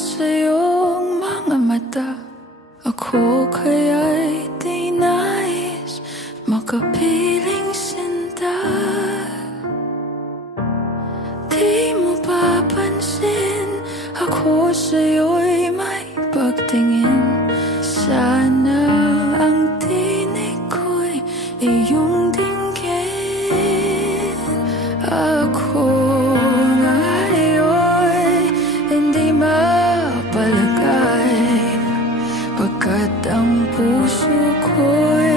sa iyong mga mata. Ako kaya'y di nais makapiling sinta. Di mo papansin, ako sa'yo'y may pagtingin. Sana ang tinig ko'y iyong dinggin. Ako ngayon'y hindi mapalagay, pagkat ang puso ko'y